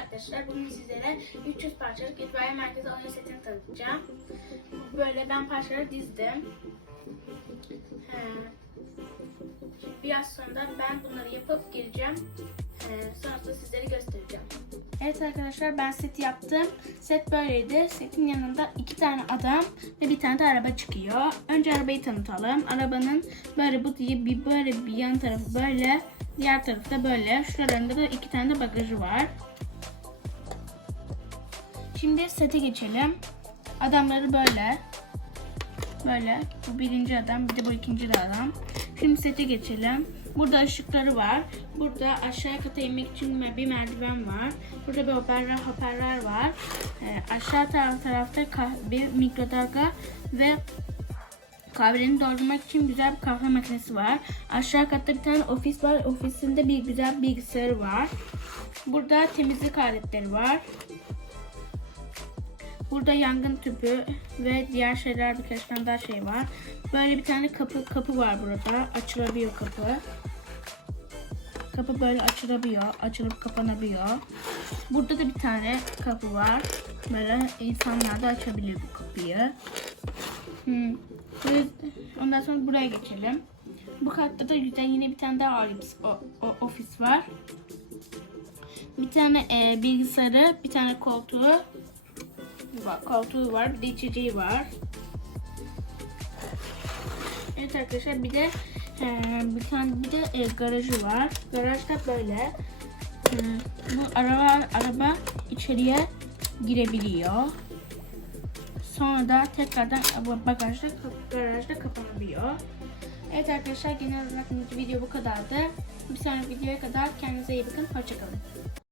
arkadaşlar bugün sizlere 300 parçalık itfaiye merkezi oyun setini tanıtacağım. Böyle ben parçaları dizdim. Biraz sonra ben bunları yapıp geleceğim. He, sonrasında sizlere göstereceğim. Evet arkadaşlar ben seti yaptım. Set böyleydi. Setin yanında iki tane adam ve bir tane de araba çıkıyor. Önce arabayı tanıtalım. Arabanın böyle bu diye bir böyle bir yan tarafı böyle. Diğer tarafı da böyle. Şuralarında da iki tane de bagajı var. Şimdi sete geçelim. Adamları böyle. Böyle. Bu birinci adam. Bir de bu ikinci de adam. Şimdi sete geçelim. Burada ışıkları var. Burada aşağı kata inmek için bir merdiven var. Burada bir hoparlör, hoparlör var. Ee, aşağı taraf, tarafta kah- bir mikrodalga ve kahvelerini doldurmak için güzel bir kahve makinesi var. Aşağı katta bir tane ofis var. Ofisinde bir güzel bilgisayarı var. Burada temizlik aletleri var. Burada yangın tüpü ve diğer şeyler birkaç tane daha şey var. Böyle bir tane kapı kapı var burada. Açılabiliyor kapı. Kapı böyle açılabiliyor. Açılıp kapanabiliyor. Burada da bir tane kapı var. Böyle insanlar da açabiliyor bu kapıyı. Hmm. Ondan sonra buraya geçelim. Bu katta da güzel yine bir tane daha ofis, o, o- ofis var. Bir tane e, bilgisayarı, bir tane koltuğu, var, koltuğu var, bir de içeceği var. Evet arkadaşlar bir de e, bir tane bir de e, garajı var. Garajda böyle. E, bu araba araba içeriye girebiliyor. Sonra da tekrardan bagajda garajda kapanabiliyor. Evet arkadaşlar genel olarak video bu kadardı. Bir sonraki videoya kadar kendinize iyi bakın. Hoşçakalın.